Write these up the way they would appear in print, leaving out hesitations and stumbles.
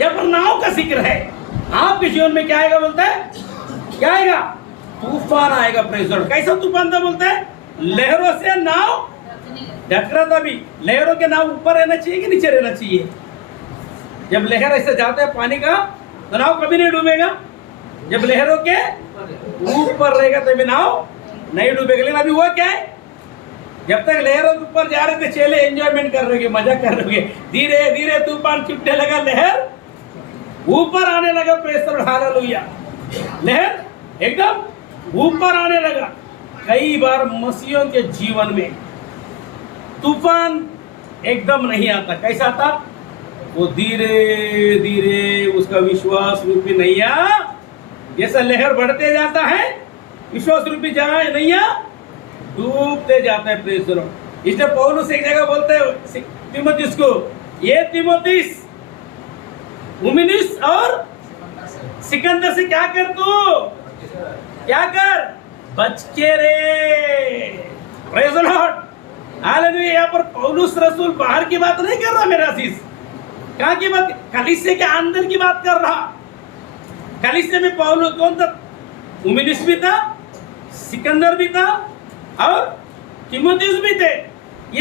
यहाँ पर नाव का जिक्र है। आपके जीवन में क्या आएगा बोलता है, क्या आएगा, तूफान आएगा। Praise the Lord. कैसा तूफान था बोलता है, लहरों से नाव ढक रहा था। भी लहरों के नाव ऊपर रहना चाहिए कि नीचे रहना चाहिए? जब लहर ऐसे जाता है पानी का तो नाव कभी नहीं डूबेगा। जब लहरों के ऊपर रहेगा तभी नाव नहीं डूबेगा। लेकिन अभी हुआ क्या है, जब तक लहरों के ऊपर जा रहे थे चेले एंजॉयमेंट कर रहे, मजा कर रहे, धीरे धीरे तूफान छुटने लगा, लहर ऊपर आने लगा। Praise the Lord, hallelujah. लहर एकदम ऊपर आने लगा। कई बार मसीहों के जीवन में तूफान एकदम नहीं आता। कैसा आता, वो धीरे धीरे उसका विश्वास रूपी नैया, जैसा लहर बढ़ते जाता है विश्वास रूपी जहाज नैया डूबते जाता है। Praise the Lord. इसलिए पौलुस एक जगह बोलते हैं तीमुथियुस को, ये तीमुथियुस हुमिनयुस और सिकंदर से क्या कर, तू क्या कर, बच के रे। Praise the Lord, hallelujah. यहाँ पर पौलुस रसूल बाहर की बात नहीं कर रहा मेरा अजीज, कहाँ की बात, कलीसिया के अंदर की बात कर रहा। कलीसिया में पौलुस कौन था, हुमिनयुस भी था, सिकंदर भी था और तीमुथियुस भी थे।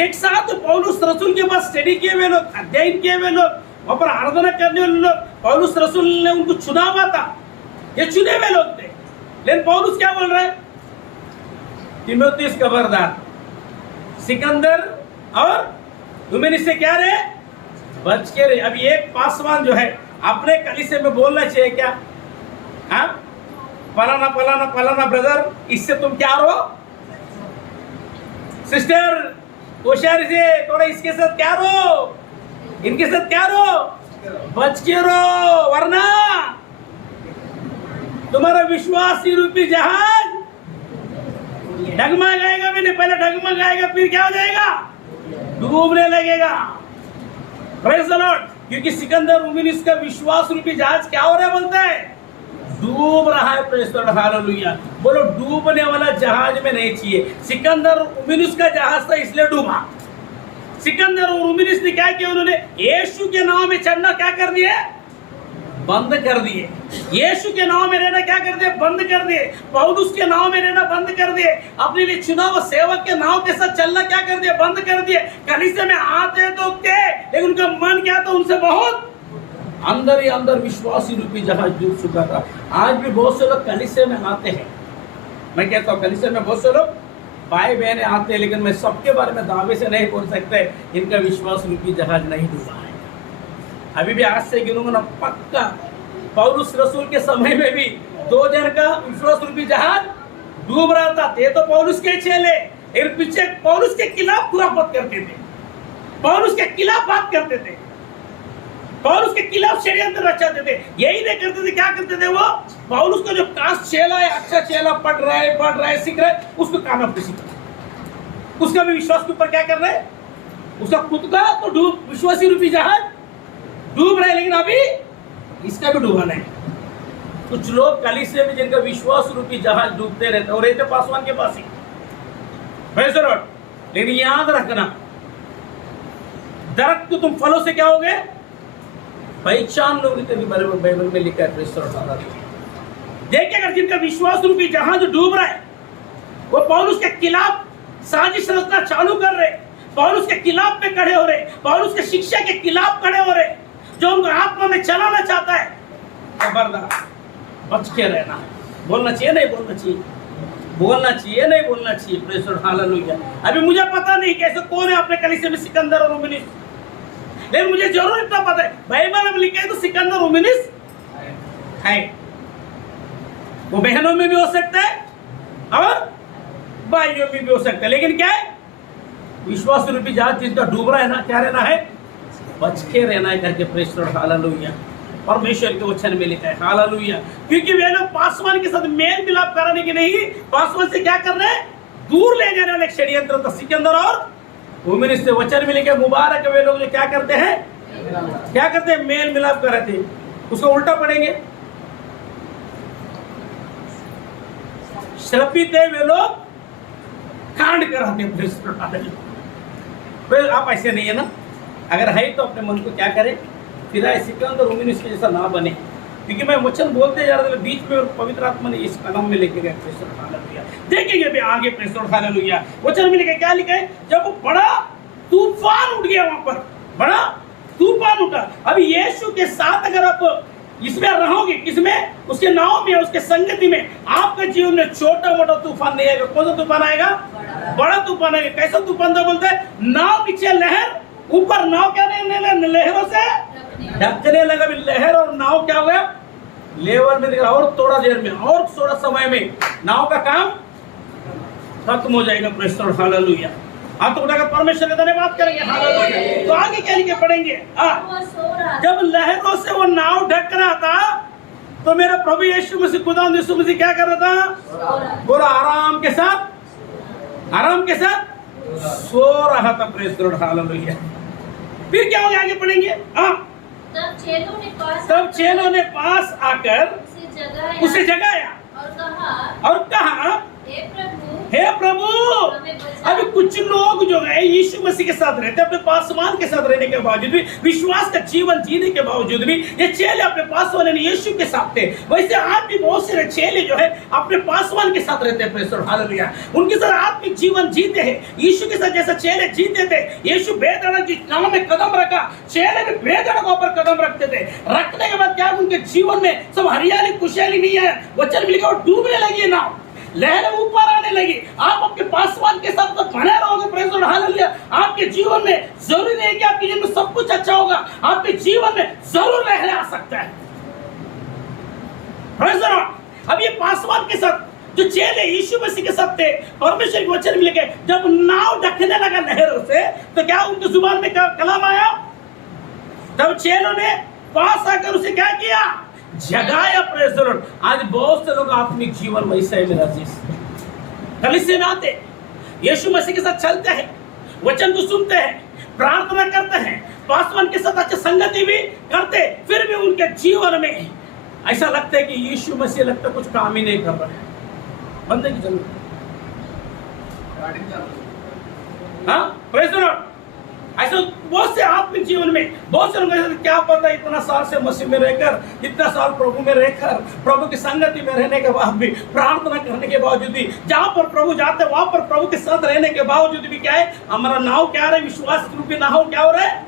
एक साथ पौलुस रसूल के पास स्टडी किए हुए लोग, अध्ययन किए हुए लोग, वहां पर आराधना करने वाले लोग, पौलुस रसूल ने उनको चुना हुआ था। ये चुने हुए लोग थे। लेकिन पौलुस क्या बोल रहे हैं, तीमुथियुस खबरदार, सिकंदर और हुमिनयुस से क्या रहे, बच के रहे। अभी एक पासवान जो है अपने कलीसिया में बोलना चाहिए क्या, हाँ, फलाना फलाना फलाना ब्रदर, इससे तुम क्या रहो, सिस्टर होशियारी से थोड़ा इसके साथ क्या रहो, इनके साथ क्या रहो, बच के रहो, वरना तुम्हारा विश्वासी रूपी जहाज डगमगाएगा भी नहीं, पहले डगमगाएगा फिर क्या हो जाएगा, डूबने लगेगा। Praise the Lord. क्योंकि सिकंदर हुमिनयुस का विश्वास रूपी जहाज क्या हो रहा है बोलता है, डूब रहा है। Praise the Lord, hallelujah. बोलो, डूबने वाला जहाज में नहीं चाहिए। सिकंदर हुमिनयुस का जहाज था इसलिए डूबा। सिकंदर और हुमिनयुस ने क्या किया, उन्होंने यीशु के नाम में चढ़ना क्या कर दिए, बंद कर दिए। यीशु के नाम में रहना क्या कर दिए, बंद कर दिए। पौलुस के नाम में रहना बंद कर दिए। अपने लिए चुना हुआ सेवक के नाम के साथ चलना क्या कर दिया, बंद कर दिए। कलीसिया में आते तो थे, लेकिन उनका मन क्या था, उनसे बहुत अंदर ही अंदर विश्वासी रूपी जहाज डूब चुका था। आज भी बहुत से लोग कलीसिया में आते हैं। मैं कहता हूँ कलीसिया में बहुत से लोग भाई बहने आते हैं, लेकिन मैं सबके बारे में दावे से नहीं बोल सकते इनका विश्वास रूपी जहाज नहीं डूबा है। अभी भी आज से गिनूंगा ना, पक्का पौलुस रसूल के समय में भी 2 जन का विश्वास रूपी जहाज डूब रहा था। ये तो पौलुस के चेले, एक पीछे पौलुस के खिलाफ खुराफत करते थे, पौलुस के खिलाफ बात करते थे, पौलुस के खिलाफ षड्यंत्र रचाते थे। यही नहीं करते थे, क्या करते थे वो, पौलुस का जो कास्ट चेला है, अच्छा चेला, पढ़ रहा है सीख रहा है, उसको काम अपने सीख, उसका भी विश्वास के ऊपर क्या कर रहे हैं, उसका खुद का तो डूब विश्वासी रूपी जहाज डूब रहे, लेकिन अभी इसका भी डूबना है। कुछ लोग कलीसिया में जिनका विश्वास रूपी जहाज डूबते रहते और रहते पासवान के पास ही। Praise the Lord. लेकिन याद रखना, दरख्त को तुम फलों से क्या होगे, पहचान लोगे। तभी बाइबल में लिखा है। Praise the Lord. देखिए, अगर जिनका विश्वास रूपी जहाज डूब रहा है, वो पौलुस के खिलाफ साजिश रचना चालू कर रहे, पौलुस के खिलाफ में खड़े हो रहे, पौलुस के शिक्षा के खिलाफ खड़े हो रहे, जो उनको आत्मा में चलाना चाहता है, खबरदार, बच के रहना है। बोलना चाहिए नहीं बोलना चाहिए, बोलना चाहिए नहीं बोलना चाहिए। Praise the Lord, hallelujah. अभी मुझे पता नहीं कैसे कौन है अपने कलीसिया में सिकंदर और हुमिनयुस, लेकिन मुझे जरूर इतना पता है, बाइबल में लिखा है तो सिकंदर हुमिनयुस है। वो बहनों में भी हो सकता है और भाइयों में भी हो सकता है, लेकिन क्या है, विश्वास रूपी जहाज जिसका डूब रहा है ना, क्या रहना है, बच के रहना है करके। Praise the Lord, hallelujah. परमेश्वर के वचन में लिखा है, हालेलुया। क्योंकि वे लोग पासवान के साथ मेल मिलाप कराने की नहीं, पासवान से क्या कर रहे हैं, दूर ले जाने वाले षड्यंत्र था। सिकंदर और हुमिनयुस से वचन में लिखे, मुबारक वे लोग जो क्या करते हैं, क्या करते हैं, मेल मिलाप कराते हैं। उसको उल्टा पढ़ेंगे, श्रपित है वे लोग कांड कराते हैं। फिर आप ऐसे नहीं है ना, अगर है तो अपने मन को क्या करें, फिर सिकंदर रोमिनस के जैसा ना बने, क्योंकि मैं वचन बोलते जा रहा था बीच में पवित्र आत्मा ने इस कदम में लेके गए। Press Lord hallelujah. देखेंगे भी आगे प्रेस लॉर्ड हालेलुया। वचन में लिखा क्या लिखा है, जब बड़ा तूफान उठ गया, वहां पर बड़ा तूफान उठा। अभी यीशु के साथ अगर आप इसमें रहोगे, किसमें, उसके नाव में, उसके संगति में, आपके जीवन में छोटा मोटा तूफान नहीं आएगा। कौन सा तूफान आएगा, बड़ा तूफान आएगा। कैसा तूफान था बोलते हैं, नाव पीछे लहर, ऊपर नाव क्या नहीं, लहरों से ढकने लगा। लहर और नाव क्या हो गया, लेवल में दिखा। और थोड़ा देर में, और थोड़ा समय में नाव का काम खत्म हो जाएगा। Press the Lord hallelujah. आप तो उठाकर परमेश्वर का धन्यवाद करेंगे हालेलुया। तो आगे क्या लिखे पढ़ेंगे, जब लहरों से वो नाव ढक रहा था तो मेरा प्रभु यीशु मसीह, खुदा यीशु मसीह क्या कर रहा था, पूरा आराम के साथ सो रहा था। Press the Lord hallelujah. फिर क्या होगा, आगे पढ़ेंगे। तब चेलों ने पास आकर उसे जगाया और कहा, हे प्रभु। अभी कुछ लोग जो है यीशु मसीह के साथ रहते, अपने पासवान के साथ रहने के बावजूद भी, विश्वास का जीवन जीने के बावजूद भी, ये चेले अपने पासवान यीशु के साथ थे। वैसे आज भी बहुत सारे चेले जो है अपने पासवान के साथ रहते हैं। Press the Lord hallelujah. उनके साथ आत्मिक जीवन जीते हैं, यीशु के साथ जैसा चेले जीते थे। यीशु बेधड़क जिस नाव में कदम रखा, चेले भी बेधड़क ऊपर कदम रखते थे। रखने के बाद क्या उनके जीवन में सब हरियाली खुशहाली नहीं है। वचन मिल गया, डूबने लगी नाव, लहरें ऊपर आने लगी। आप आपके पासवान के साथ तो बने रहोगे। Praise the Lord hallelujah. आपके जीवन में जरूरी नहीं कि आपके जीवन में सब कुछ अच्छा होगा, आपके जीवन में जरूर लहरें आ सकता है। Praise the Lord. अब ये पासवान के साथ जो चेले यीशु मसीह के साथ थे, परमेश्वर के वचन में लिखे, जब नाव ढकने लगा लहरों से, तो क्या उनकी जुबान में कलाम आया, तब चेलों ने पास आकर उसे क्या किया, जगाया। Praise the Lord. आज बहुत से लोग आत्मिक जीवन वैसा है मेरा अजीज, कलीसिया में आते, यीशु मसीह के साथ चलते हैं, वचन को सुनते हैं, प्रार्थना करते हैं, पासवान के साथ अच्छी संगति भी करते, फिर भी उनके जीवन में ऐसा लगता है कि यीशु मसीह लगता कुछ काम ही नहीं कर रहा है। बंदे की जरूरत, हाँ प्रेज़ द लॉर्ड। ऐसा बहुत से आत्मिक जीवन में बहुत से लोग, क्या पता इतना साल से मसीह में रहकर, इतना साल प्रभु में रहकर, प्रभु की संगति में रहने के बाद भी, प्रार्थना करने के बावजूद भी, जहां पर प्रभु जाते वहां पर प्रभु के साथ रहने के बावजूद भी क्या है, हमारा नाव क्या रहे, विश्वास रूपी नाव क्या हो रहा है,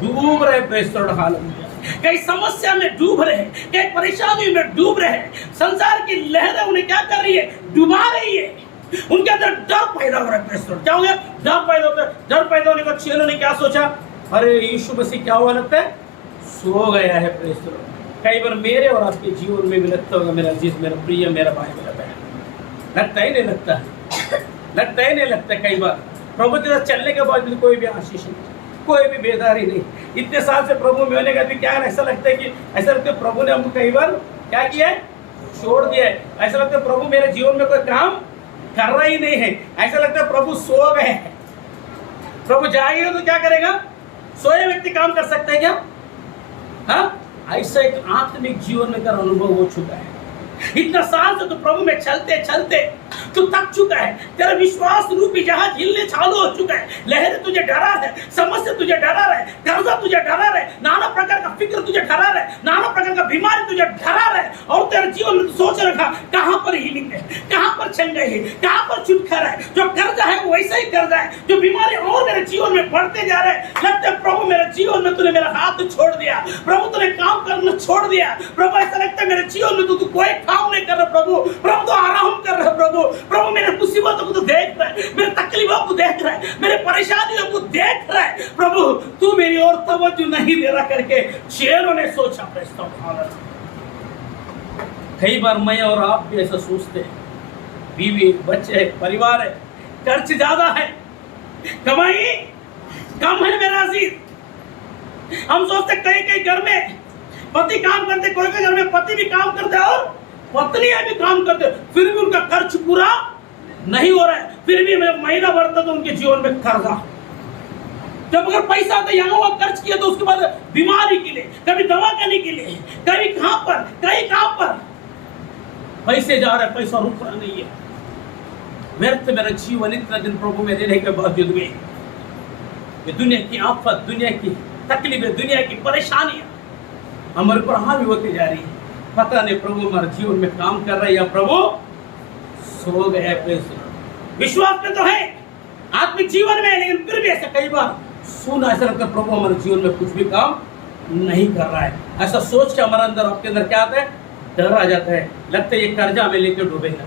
डूब रहे। Praise the Lord hallelujah. कई समस्या में डूब रहे, कई परेशानी में डूब रहे, संसार की लहरें उन्हें क्या कर रही है, डुबा रही है। उनके अंदर डर पैदा हो रहा है। Praise the Lord. क्या हो गया, डर पैदा होता है। डर पैदा होने का चेलों ने क्या सोचा, अरे यीशु मसीह क्या हुआ, लगता है सो गया है। Praise the Lord. कई बार मेरे और आपके जीवन में भी लगता होगा, मेरा अजीज, मेरा प्रिय, मेरा भाई, मेरा बहन, लगता ही नहीं लगता, लगता ही नहीं लगता। कई बार प्रभु के साथ चलने के बाद भी कोई भी आशीष नहीं, कोई भी बेदारी नहीं। इतने साल से प्रभु में होने का भी क्या ऐसा लगता है कि, ऐसा लगता है प्रभु ने हमको कई बार क्या किया है, छोड़ दिया है। ऐसा लगता है प्रभु मेरे जीवन में कोई काम कर रहा ही नहीं है। ऐसा लगता है प्रभु सो गए हैं। प्रभु जाएगा तो क्या करेगा, सोए व्यक्ति काम कर सकता है क्या, हाँ? ऐसा एक आत्मिक जीवन में कर अनुभव हो चुका है। इतना साल से तो प्रभु में चलते चलते तू थक चुका है, तेरा विश्वास रूपी जहाज हिलने चालू हो चुका है। लहरें तुझे डरा है, समस्या तुझे डरा रहे, कर्जा तुझे डरा रहे, नाना प्रकार का फिक्र तुझे डरा रहे, नाना प्रकार का बीमारी तुझे डरा रहे, और तेरे जीवन में सोच रखा कहां पर हीलिंग है, कहां पर चंगाई है, कहां पर छुटकारा है। जो कर्जा है वो वैसा ही कर्जा है, जो बीमारी और मेरे जीवन में बढ़ते जा रहे हैं। लगता है प्रभु मेरे जीवन में तूने मेरा हाथ छोड़ दिया, प्रभु तूने काम करना छोड़ दिया। प्रभु ऐसा लगता है मेरे जीवन में तू कोई काम नहीं कर रहा। प्रभु तो आराम कर रहा है। प्रभु मेरे मुसीबतों को तो देख रहा है, मेरे तकलीफों को देख रहा है, मेरे परेशानियों को देख रहा है। प्रभु तू मेरी ओर तवज्जो नहीं दे रहा करके चेलों ने सोचा। कई बार मैं और आप भी ऐसा सोचते हैं, बीवी बच्चे है, परिवार है, खर्च ज्यादा है, कमाई कम है मेरा अजीज। हम सोचते कई घर में पति काम करते, कोई घर में पति भी काम करते और पत्नियां भी काम करते, फिर भी उनका खर्च पूरा नहीं हो रहा है। फिर भी महीना भरता तो उनके जीवन में कर्जा। जब अगर पैसा आता यहाँ वहां खर्च किया तो उसके बाद बीमारी के लिए, कभी दवा करने के लिए, कभी कहां पर, कहीं कहां पर पैसे जा रहे, पैसा रुक रहा नहीं है। व्यर्थ मेरा जीवन इतना दिन प्रभु में रहने के बावजूद भी दुनिया की आफत, दुनिया की तकलीफें, दुनिया की परेशानियां, हमारे ऊपर हावी होती जा रही है। पता नहीं प्रभु हमारे जीवन में काम कर रहा है या प्रभु सो गए। विश्वास में तो है, आत्मिक जीवन में है, लेकिन फिर भी ऐसा कई बार सुना ऐसा लगता है प्रभु हमारे जीवन में कुछ भी काम नहीं कर रहा है। ऐसा सोच के हमारे अंदर आपके अंदर क्या आता है? डर आ जाता है। लगता है ये कर्जा में लेके डूबेगा,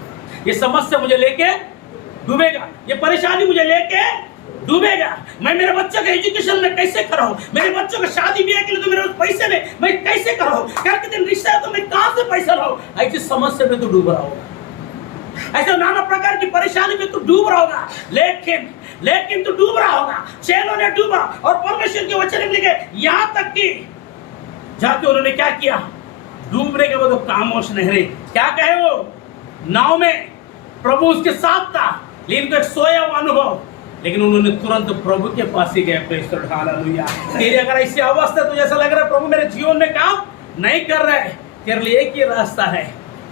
ये समस्या मुझे लेके डूबेगा, ये परेशानी मुझे लेके डूबेगा। मैं मेरे बच्चों के एजुकेशन में कैसे कराऊं, मेरे बच्चों का शादी ब्याह के लिए तो मेरे पैसे नहीं, मैं कैसे कराऊं, कल के दिन रिश्ता है तो मैं कहां से पैसा लाऊं? ऐसी समस्या में तो डूब रहा होगा, ऐसे नाना प्रकार की परेशानी में तो डूब रहा होगा। लेकिन तो डूब रहा होगा। चेलों ने डूबा और परमेश्वर के वचन में लिखे यहाँ तक कि जाके उन्होंने क्या किया, डूबने के बाद वो खामोश नहीं रहे। क्या कहे वो? नाव में प्रभु उसके साथ था, लेकिन तो एक सोया हुआ अनुभव, लेकिन उन्होंने तुरंत प्रभु के पास ही गए। Praise the Lord, hallelujah. तेरी अगर ऐसी अवस्था तुझे ऐसा लग रहा है प्रभु मेरे जीवन में काम नहीं कर रहा है, तेरे लिए एक ही रास्ता है,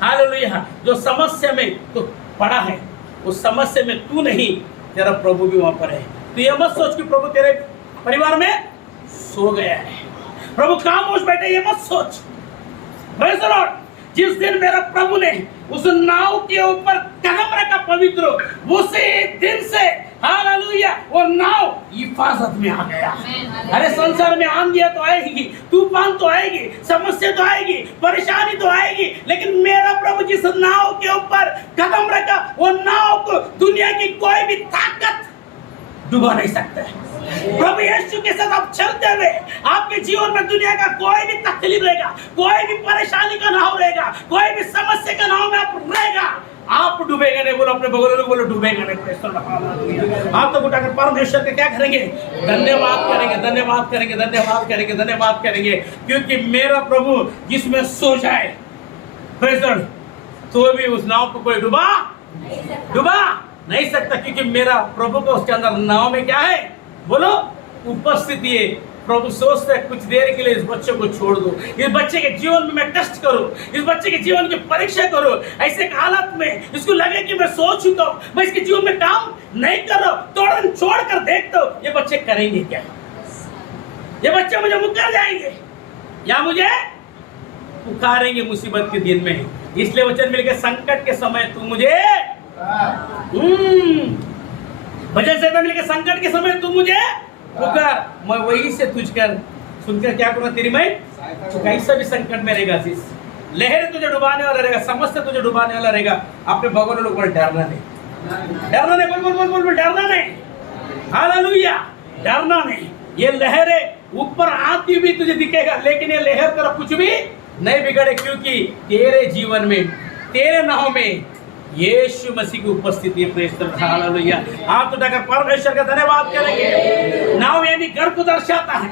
हालेलुया। जो समस्या में तू पड़ा है, उस समस्या में तू नहीं, तेरा प्रभु भी वहां पर है। तो ये मत सोच कि प्रभु तेरे परिवार में सो गया है, प्रभु खामोश बैठे, ये मत सोच। Praise the Lord. जिस दिन मेरा प्रभु ने उस नाव के ऊपर कदम रखा पवित्र, उसी दिन से हालेलुया वो नाव हिफाजत में आ गया। अरे संसार में आंधियां तो आएगी, तूफान तो आएगी, समस्या तो आएगी, परेशानी तो आएगी, लेकिन मेरा प्रभु जिस नाव के ऊपर कदम रखा, वो नाव को दुनिया की कोई भी ताकत डुबा नहीं सकता है। प्रभु यीशु के साथ आप चलते हुए आपके जीवन में दुनिया का कोई भी तकलीफ रहेगा, कोई भी परेशानी का नाव रहेगा, कोई भी समस्या का नाव में आप रहेगा, आप डूबेगा नहीं। बोलो अपने बगल में, बोलो डूबेगा नहीं। Praise the Lord, hallelujah. आप तो उठाकर परमेश्वर का क्या करेंगे? धन्यवाद करेंगे, धन्यवाद करेंगे, धन्यवाद करेंगे, धन्यवाद करेंगे, क्योंकि मेरा प्रभु जिसमें सो जाए, प्रेज़ द लॉर्ड, तो भी उस नाव को कोई डुबा नहीं सकता, क्योंकि मेरा प्रभु को उसके अंदर नाव में क्या है? बोलो उपस्थिति है। प्रभु सोचते हैं कुछ देर के लिए इस बच्चे को छोड़ दो, इस बच्चे के जीवन में मैं कष्ट करूं, इस बच्चे के जीवन की परीक्षा करूं। ऐसे हालत में इसको लगे कि मैं सो चुका हूं, मैं इसके जीवन में काम नहीं कर रहा हूं, तोड़न छोड़ कर देखता हूं ये बच्चे करेंगे क्या, ये बच्चे मुझे मुकर जाएंगे या मुझे पुकारेंगे मुसीबत के दिन में। इसलिए वचन मिल गया, संकट के समय तू मुझे वचन से मिल गया, संकट के समय तू मुझे पुकार, मैं वही से तुझकर सुनकर क्या करूँगा, तेरी मैं कैसा भी संकट में रहेगा, लहर तुझे डुबाने वाला रहेगा, समस्या तुझे डुबाने वाला रहेगा। अपने भगवान लोग बोल डरना नहीं, डरना नहीं, बोल बोल बोल बोल डरना नहीं, हालेलुया, डरना नहीं। ये लहरें ऊपर आती हुई तुझे दिखेगा, लेकिन ये लहर तेरा कुछ भी नहीं बिगड़े, क्योंकि तेरे जीवन में, तेरे नाव में यीशु मसीह की उपस्थिति है। Praise the Lord, hallelujah. हाथ उठाकर परमेश्वर का धन्यवाद करेंगे। नाव यानी घर को दर्शाता है,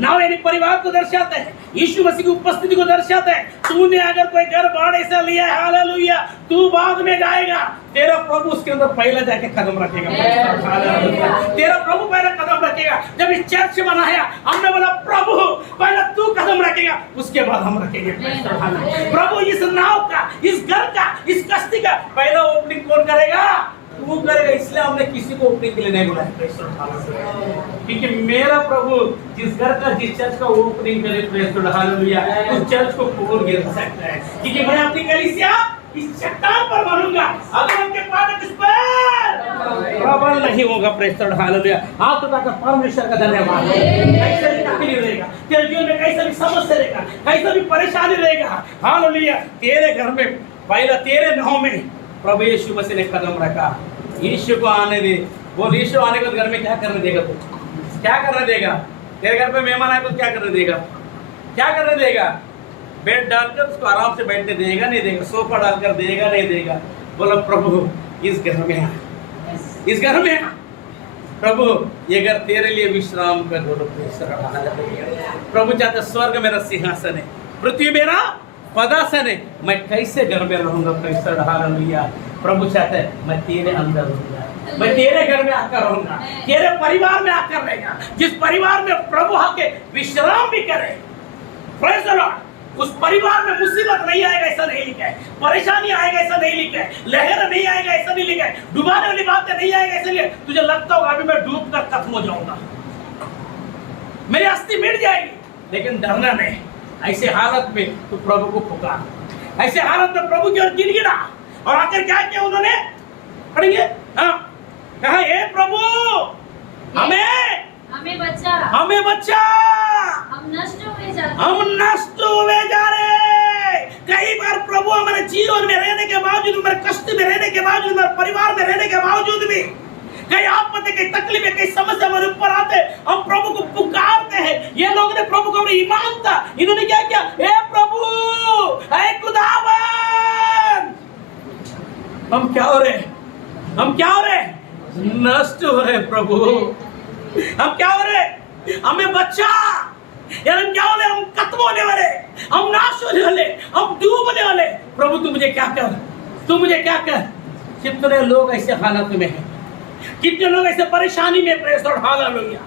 नाव यानी परिवार को दर्शाता है, यीशु मसीह की उपस्थिति को दर्शाता है। तूने अगर कोई घर भाड़े से लिया है, हालेलुया, तू बाद में जाएगा, तेरा प्रभु उसके अंदर पहले जाके कदम रखेगा। तेरा प्रभु पहले कदम रखेगा। जब इस चर्च बनाया, हमने बोला प्रभु पहले तू कदम रखेगा, उसके बाद हम रखेंगे। प्रभु इस नाव का, इस घर का, इस कश्ती का पहला ओपनिंग कौन करेगा? तू करेगा। इसलिए हमने किसी को ओपनिंग के लिए नहीं बुलाया, क्योंकि मेरा प्रभु जिस घर का, जिस चर्च का ओपनिंग करे, प्रेज़ द लॉर्ड, हालेलुया, उस चर्च को कौन गिरा सकता है? क्योंकि मैं अपनी कलीसिया इस चट्टान पर बनूंगा, अगर उनके फाटक इस पर प्रबल नहीं होगा। Praise the Lord, hallelujah. हाथ उठाकर परमेश्वर का धन्यवाद। कैसा भी तकलीफ रहेगा, तेरे जीवन में कैसा भी समस्या रहेगा, कैसा भी परेशानी रहेगा, हालेलुया, तेरे घर में पहला, तेरे नाव में प्रभु यीशु मसीह ने कदम रखा। यीशु को आने दे। बोल, यीशु आने के बाद घर में क्या करने देगा? तू क्या करने देगा? तेरे घर पे मेहमान आए तो क्या करने देगा? क्या करने देगा? बेड डालकर उसको आराम से बैठने देगा, नहीं देगा? सोफा डालकर देगा, नहीं देगा? बोला प्रभु इस घर में आ, इस घर में आ। प्रभु ये घर तेरे लिए विश्राम कर दो। प्रभु चाहते स्वर्ग मेरा सिंहासन है, पृथ्वी मेरा पदासन है, मैं कैसे घर में रहूंगा? Praise the Lord, hallelujah. प्रभु चाहता है मैं तेरे अंदर रहूंगा, मैं तेरे घर में आकर रहूंगा, तेरे परिवार में आकर रहेगा। जिस परिवार में प्रभु आके विश्राम भी करे, प्रेज़ द लॉर्ड, उस परिवार में मुसीबत नहीं आएगा ऐसा नहीं लिखा है, परेशानी आएगा ऐसा नहीं लिखा है, लहर नहीं आएगा ऐसा नहीं लिखा है, डुबाने वाली बातें नहीं आएगा ऐसा नहीं। तुझे लगता होगा अभी मैं डूब कर खत्म हो जाऊंगा, मेरी अस्थि मिट जाएगी, लेकिन डरना नहीं। ऐसे हालत में तो प्रभु को पुकार, ऐसे हालत में प्रभु की ओर गिड़गिड़ा, और आकर क्या किया उन्होंने? पढ़ेंगे, हाँ, कहा हे प्रभु हमें बचा, हम नष्ट हुए जा रहे। कई बार प्रभु हमारे जीवन में रहने के बावजूद, हमारे कष्ट में रहने के बावजूद, हमारे परिवार में रहने के बावजूद भी कई आपत्ति, कई तकलीफें, कई समस्या हमारे ऊपर आते, हम प्रभु को पुकारते हैं। ये लोग ने प्रभु को ईमान था, इन्होंने क्या किया? हे प्रभु, हे खुदावन, हम क्या हो रहे? नष्ट हो रहे प्रभु, हम क्या हो रहे? हमें बचा, यार हम क्या हो रहे? हम खत्म होने वाले, हम नाश होने वाले, हम डूबने वाले। प्रभु तू मुझे क्या कर? कितने लोग ऐसे हालत में हैं, कितने लोग ऐसे परेशानी में, प्रेस और हालेलुया।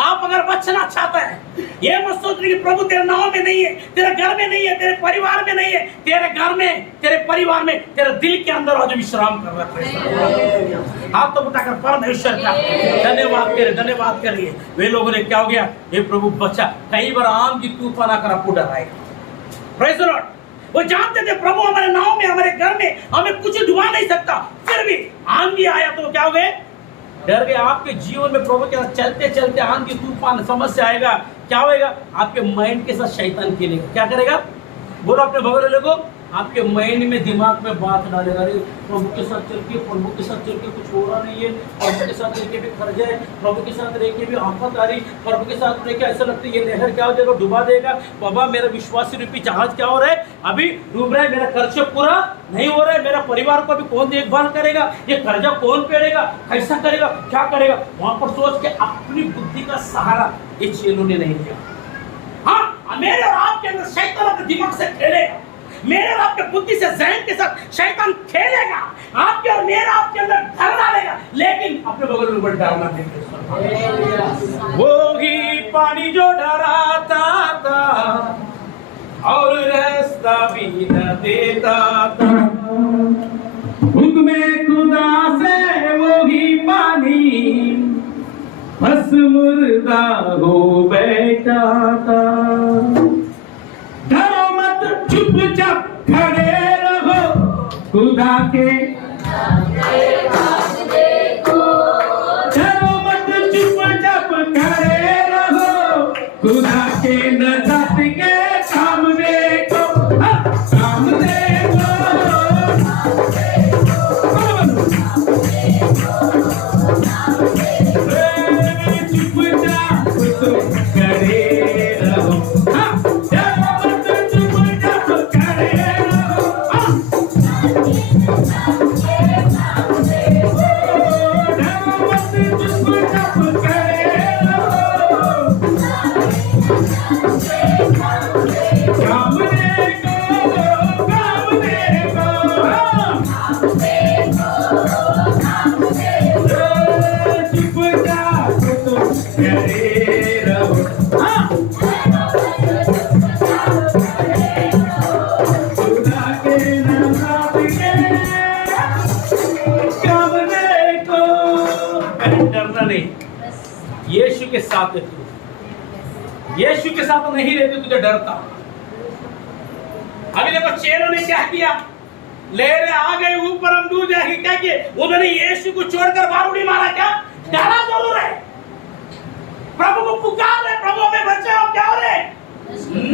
आप अगर बचना चाहता है, ये मत सोच कि प्रभु तेरे नाव में नहीं है, तेरे घर में नहीं है, तेरे परिवार में नहीं है। तेरे घर में, तेरे परिवार में, तेरे दिल के अंदर आज विश्राम कर रहा है। हाथ तो उठाकर परमेश्वर का धन्यवाद करिए। वे लोगों ने क्या हो गया? हे प्रभु बचा। कई बार आम की तूफान आकर आपको डराएगा। Praise the Lord. वो जानते थे प्रभु हमारे नाव में, हमारे घर में हमें कुछ डुबा नहीं सकता, फिर भी आंधी आया तो क्या हो गए? डर गए। आपके जीवन में प्रभु के साथ चलते चलते आंधी तूफान समस्या आएगा, क्या होएगा? आपके माइंड के साथ शैतान खेलेगा। क्या करेगा? बोलो अपने बगल वाले को, आपके माइंड में, दिमाग में बात डालेगा, अरे प्रभु के साथ चल के कुछ हो रहा नहीं है, प्रभु के साथ रह के भी खर्च है, प्रभु के साथ रह के भी आफत आ रही, प्रभु के साथ रह के ऐसा लगता है ये लहर क्या हो जाएगा, डुबा देगा। बाबा मेरा विश्वासी रूपी जहाज क्या हो रहा है? अभी डूब रहा है, मेरा कर्ज पूरा नहीं हो रहा है, मेरा परिवार को अभी कौन देखभाल करेगा, ये कर्जा कौन पेड़ेगा, कैसा करेगा, क्या करेगा? वहां पर सोच के अपनी बुद्धि का सहारा ये चेलों ने नहीं लिया। हाँ, मेरे और आपके अंदर शैतान अपने दिमाग से खेलेगा, मेरे और आपके बुद्धि से, ज़हन के साथ शैतान खेलेगा, आपके और मेरा आपके अंदर डर डालेगा, लेकिन अपने बगल में डरना नहीं। वो ही पानी जो डराता था और रास्ता भी न देता था, हुक्म खुदा से वो ही पानी बस मुर्दा हो बैठा था। डरो मत, चुपचाप खड़े रहो, खुदा के डरो मत, चुपचाप खड़े रहो, खुदा के नजात के सामने को, सामने को, चुपचाप तुम खड़े रहो, यीशु के साथ रहती, यीशु के साथ नहीं रहती तुझे डरता। अभी देखो चेलों ने क्या किया, लहरें आ गई ऊपर, हम डूब जाएंगे, क्या किए उन्होंने? यीशु को छोड़कर बाहर उड़ी मारा। क्या डरा जरूर है, प्रभु को पुकार रहे, प्रभु हमें बचाओ, क्या हो रहे?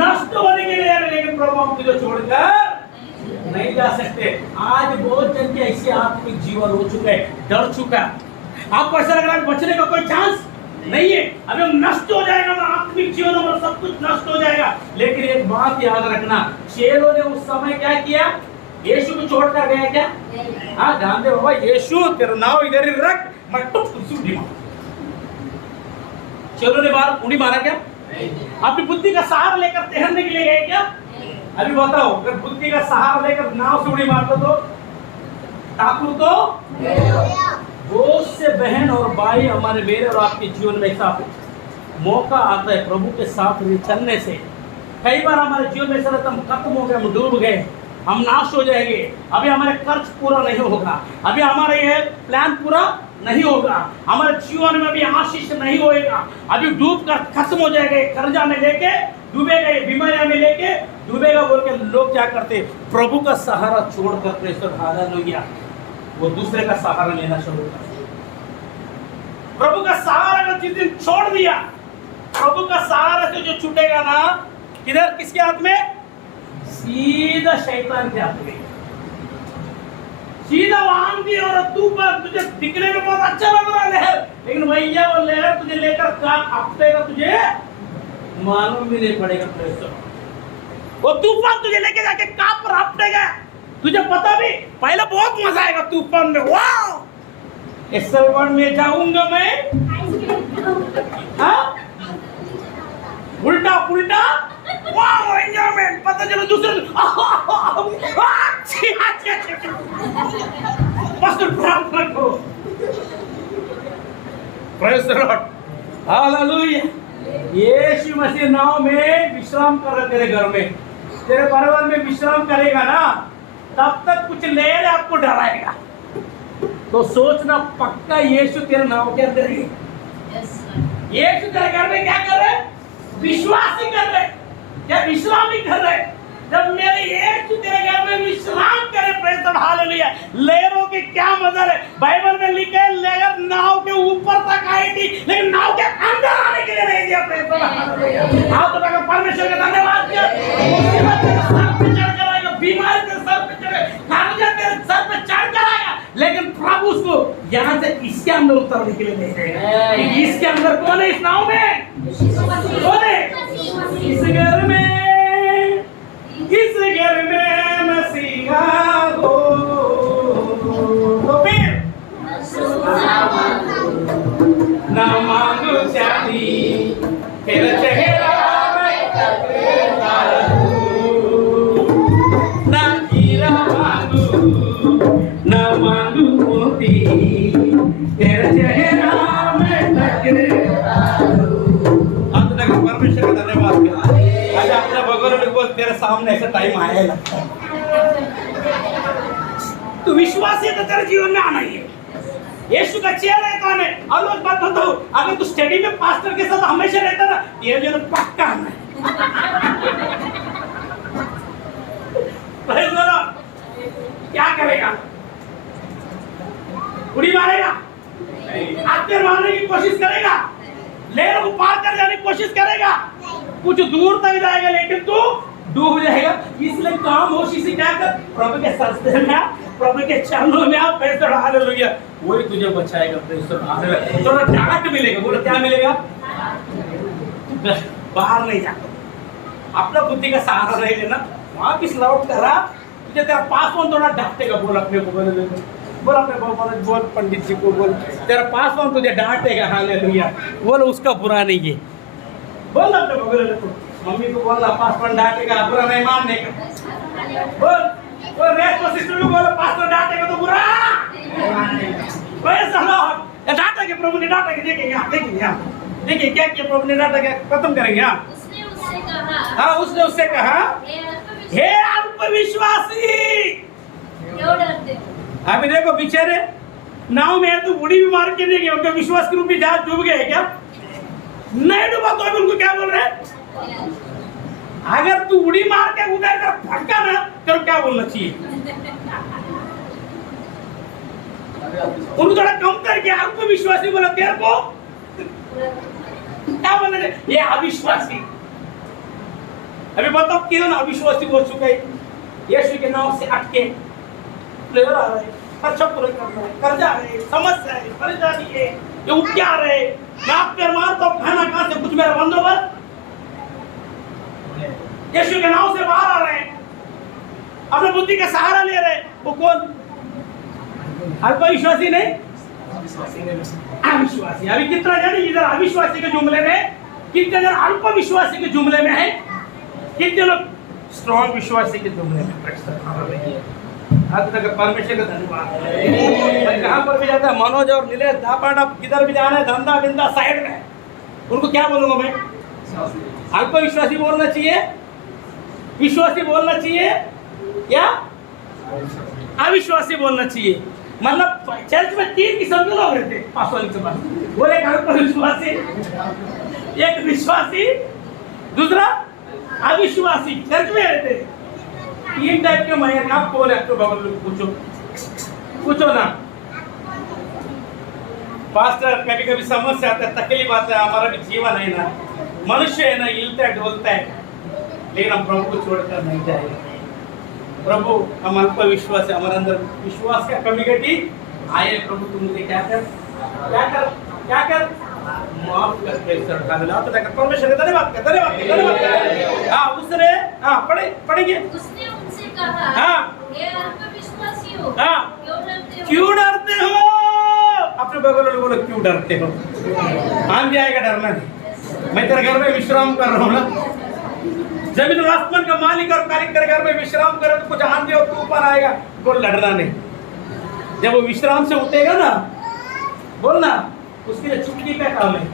नष्ट होने के लिए, लेकिन प्रभु हम तुझे छोड़कर नहीं जा सकते। आज बहुत जन के ऐसे आत्मिक जीवन हो चुका है, डर चुका। आपको ऐसा लग रहा है बचने का कोई चांस नहीं है, अभी हम नष्ट हो जाएगा, आत्मिक जीवन में सब कुछ नष्ट हो जाएगा। लेकिन एक बात याद रखना, चेलों ने उस समय क्या किया? यीशु को छोड़कर गया क्या? हाँ, ध्यान दे बाबा, यीशु तेरा नाम इधर ही रख, मैं उड़ी मारा। चेलों ने बाहर उड़ी मारा क्या? अपनी बुद्धि का सहारा लेकर तैरने के लिए गए क्या? अभी बताओ, अगर बुद्धि का सहारा लेकर नाव से उड़ी मारते तो ठाकुर तो दोस्त से बहन और भाई, हमारे मेरे और आपके जीवन में ऐसा मौका आता है प्रभु के साथ चलने से। कई बार हमारे जीवन में ऐसा लगता है हम खत्म हो गए, हम डूब गए, हम नाश हो जाएंगे, अभी हमारे कर्ज पूरा नहीं होगा, अभी हमारा ये प्लान पूरा नहीं होगा, हमारे जीवन में भी आशीष नहीं होएगा, अभी डूब कर खत्म हो जाएगा, कर्जा में लेके डूबेगा, ये बीमारियां में लेके डूबेगा बोल के लोग क्या करते, प्रभु का सहारा छोड़कर प्रेस हालेलुया वो दूसरे का सहारा लेना शुरू कर। प्रभु का सहारा का जिस दिन छोड़ दिया, प्रभु का सहारा से जो छूटेगा ना, किधर किसके हाथ में, सीधा शैतान के हाथ में, सीधा वहां भी। और तू पर तुझे दिखने में बहुत अच्छा लग रहा है लहर, लेकिन भैया वो लहर तुझे लेकर कहां अपटेगा तुझे मालूम भी नहीं पड़ेगा। वो तूफान तुझे लेके जाके कहां पर अपटेगा तुझे पता भी, पहले बहुत मजा आएगा तूफान में, वाह इस सलवन में जाऊंगा मैं, हाँ उल्टा पुल्टा, वाह एंजॉयमेंट, पता चलो दूसरे बस प्रार्थना करो, प्रेज़ द लॉर्ड, हालेलुया। यीशु मसीह नाम में विश्राम कर रहे तेरे घर में, तेरे परिवार में विश्राम करेगा ना, तब तक कुछ ले आपको डराएगा, तो सोचना पक्का यीशु तेरे नाम के अंदर ही। यीशु तेरे घर में क्या कर रहे, विश्वास ही कर रहे, क्या विश्राम ही कर रहे। जब मेरे यीशु तेरे घर में विश्राम करे, प्रेज़ द लॉर्ड, हालेलुया। लहरों की क्या मजा है, बाइबल में लिखा है लहर नाव के ऊपर तक आई थी, लेकिन नाव के अंदर आने के लिए नहीं दिया, प्रेज़ द लॉर्ड, हालेलुया। आप तो परमेश्वर का धन्यवाद किया, मुसीबत तेरे सर पे चढ़ कर आएगा, बीमारी तेरे सर पे चढ़े, कर्जा तेरे सर पे चढ़ कर आएगा, लेकिन प्रभु उसको यहाँ से इसके अंदर उतरने के लिए नहीं देगा। इसके अंदर कौन है, इस नाव में कौन है, इस घर में, इस घर में मसीहा हो, तो फिर ना मांगो चांदी, तेरा चेहरा मैं तकता हूँ, ना हीरा मांगू, ना मांगू मोती, तेरा चेहरा मैं तकता हूँ। हम तक परमेश्वर का धन्यवाद करते हैं। आज अपने भगवान को तेरे सामने ऐसा टाइम आया लगता है, तो विश्वास है तो तेरे जीवन में आना ही है। यीशु का चेहरा है कौन है, और लोग बात बताओ, अगर तू स्टडी में पास्टर के साथ हमेशा रहता ना, ये जो पक्का है क्या करेगा, उड़ी मारेगा, आते मारने की कोशिश करेगा, लहरों को पार कर जाने की कोशिश करेगा, कुछ दूर तक जाएगा, लेकिन तू डूब जाएगा। इसलिए काम होशी से क्या कर, प्रभु के सजदे में आ, प्रभु के चरणों में आ, प्रेज़ द लॉर्ड, हालेलुया, वही तुझे बचाएगा, प्रेज़ द लॉर्ड, हालेलुया। थोड़ा डांट मिलेगा, बोलो क्या मिलेगा, बाहर नहीं जाता, अपना बुद्धि का सहारा नहीं लेना, वापिस लौट करा, तुझे तेरा पासवान थोड़ा डांटेगा, बोल अपने को, बोल अपने को, बोल पंडित जी को, बोल तेरा पासवान तुझे डांटेगा, हालेलुया, बोल उसका बुरा नहीं है, बोल अपने को, मम्मी को बोलना पासवान डांटेगा, बुरा नहीं मानने का, बोल रेस को सिस्टर को बोलो पासवान डांटेगा तो बुरा प्रेज़ द लॉर्ड, डांटा के प्रभु ने डांटा के, देखेंगे यहाँ, देखेंगे यहाँ, देखिए क्या किया प्रभु ने डांटा के, खत्म करेंगे यहाँ। हाँ उसने उससे कहा, हे अल्पविश्वासी, अभी देखो बेचारे नाव में है तो बूढ़ी भी मार के नहीं गए, उनका विश्वास के रूप में जहाज डूब गए क्या, नहीं डूबा तो अभी उनको क्या बोल रहे हैं, अगर तू उड़ी मार के उधर कर फटका ना तो क्या बोलना चाहिए, उनको थोड़ा कम करके अल्पविश्वासी बोला, तेरे को क्या बोलना है, ये अविश्वासी। अभी बताओ क्यों अविश्वासी बोल चुका है, यीशु के नाम से अटके, फ्लेवर आ रहे, खर्चा पूरा कर रहे, कर्जा है, समस्या है, परेशानी है, ये उपजा रहे, मैं आपके मार तो खाना कहां से, कुछ मेरा बंदोबस्त, यीशु के नाम से बाहर आ रहे हैं, अपने बुद्धि का सहारा ले रहे, वो कौन, अल्पविश्वासी नहीं, अविश्वासी। अभी कितना जाने इधर अविश्वासी के जुमले में, कितने जन अल्पविश्वासी के जुमले में है, कितने लोग स्ट्रॉन्ग विश्वासी के जुमले में। आज तक परमेश्वर का धन्यवाद है। कहां पर भी जाता है, मनोज और नीलेश दापाटा किधर भी जाना है, धंधा बिंदा साइड में, उनको क्या बोलूंगा मैं, अल्पविश्वासी बोलना चाहिए, विश्वासी बोलना चाहिए, क्या अविश्वासी बोलना चाहिए। मतलब चर्च में 3 किस्म के लोग रहते हैं पासवाली के पास। बोले घर पर विश्वासी, एक विश्वासी, दूसरा अविश्वासी चर्च में रहते हैं। 3 टाइप के महिला आप कौन है? तो बगल में पूछो ना। पास्टर कभी कभी समस्या आता है, तकलीफ आता है, हमारा भी जीवन है ना, मनुष्य है ना, हिलता है डोलता है, लेकिन हम प्रभु को छोड़कर नहीं जाएंगे। प्रभु हम अल्प विश्वास है, हमारे अंदर विश्वास का कमी घटी आए। प्रभु तुम मुझे क्या कर माफ करके परमेश्वर धन्यवाद। हाँ उसने हाँ पढ़ेंगे। उसने उनसे कहा, हाँ हे अल्पविश्वासियों, हाँ क्यों डरते हो? अपने बगल वाले बोलो क्यों डरते हो? आंधी आएगा डरना नहीं। मैं तेरे घर में विश्राम कर रहा हूँ ना। जमीन और आसमान का मालिक और कारीगर घर में विश्राम करे तो कुछ आंधी और तूफान आएगा, बोल लड़ना नहीं। जब वो विश्राम से उठेगा ना, बोलना उसके लिए छुट्टी का काम है।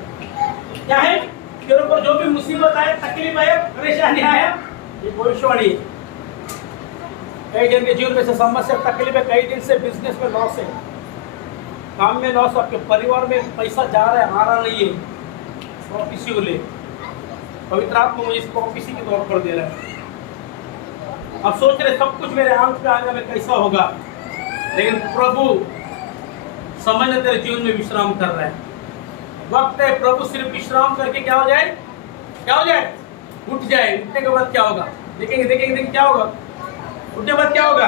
क्या है? तेरे ऊपर जो भी मुसीबत आए, तकलीफ आए, परेशानी आए, ये भविष्यवाणी है। कई जन के जीवन में से समस्या तकलीफ है, कई दिन से बिजनेस में लॉस है, काम में लॉस, आपके परिवार में पैसा जा रहा है, आ रहा नहीं है, प्रॉफिसी को ले। पवित्र आत्मा मुझे इस प्रॉफिसी के तौर पर दे रहा है। अब सोच रहे सब कुछ मेरे हाथ पे आएगा, मैं कैसा होगा, लेकिन प्रभु समझ तेरे जीवन में विश्राम कर रहा है। वक्त है प्रभु सिर्फ विश्राम करके क्या हो जाए? क्या हो जाए? उठ जाए। उठने के बाद क्या होगा? देखेंगे क्या होगा? उठने के बाद क्या होगा?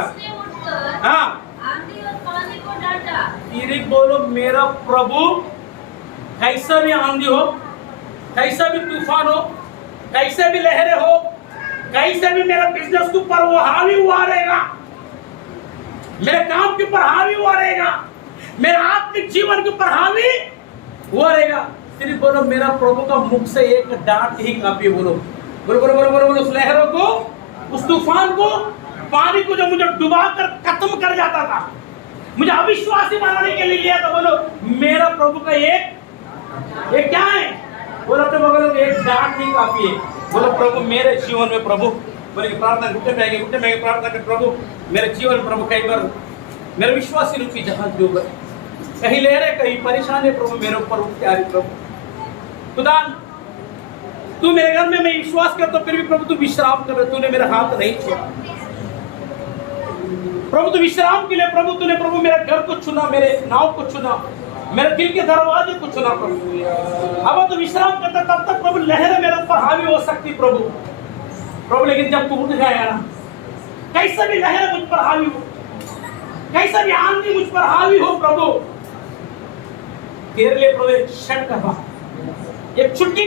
हाँ आंधी और पानी को डांटा। तीरी बोलो मेरा प्रभु कैसा भी आंधी हो, कैसा भी तूफान हो, कैसे भी लहरें हो, कैसे भी मेरा बिजनेस के ऊपर वो हावी हुआ रहेगा, मेरे काम के ऊपर हावी हुआ रहेगा, मेरा आत्मिक जीवन के ऊपर हावी हुआ रहेगा, सिर्फ बोलो मेरा प्रभु का मुख से एक डांट ही काफी। बोलो बोलो बोलो बोलो बोलो बोलो उस लहरों को, उस तूफान को, पानी को जो मुझे डुबा कर खत्म कर जाता था, मुझे अविश्वासी बनाने के लिए लिया था, बोलो मेरा प्रभु का एक क्या है? बोलो तो बोलो एक डांट ही काफी है। बोलो प्रभु मेरे जीवन में, प्रभु बोले प्रार्थना घुटने में प्रार्थना कर, प्रभु मेरे जीवन में, प्रभु कई बार मेरे विश्वासी रूपी जहाज के ऊपर कहीं ले रहे, कहीं परेशान है, प्रभु मेरे ऊपर उठ के आ रही। प्रभु खुदा तू मेरे घर में, मैं विश्वास करता फिर भी प्रभु तू विश्राम कर रहे, तूने मेरा हाथ नहीं छोड़ा। प्रभु तू विश्राम के लिए प्रभु तूने प्रभु मेरे घर को चुना, मेरे नाव को चुना, मेरे दिल के दरवाजे को चुना। प्रभु अब तो विश्राम करता तब तक प्रभु लहरें मेरे ऊपर हावी हो सकती प्रभु, लेकिन जब तू उठ जाएगा ना, कैसा भी लहर मुझ पर हावी हो, कैसा भी आंधी मुझ पर हावी हो, प्रभु तेरे लिए प्रभु एक क्षण का, एक छुट्टी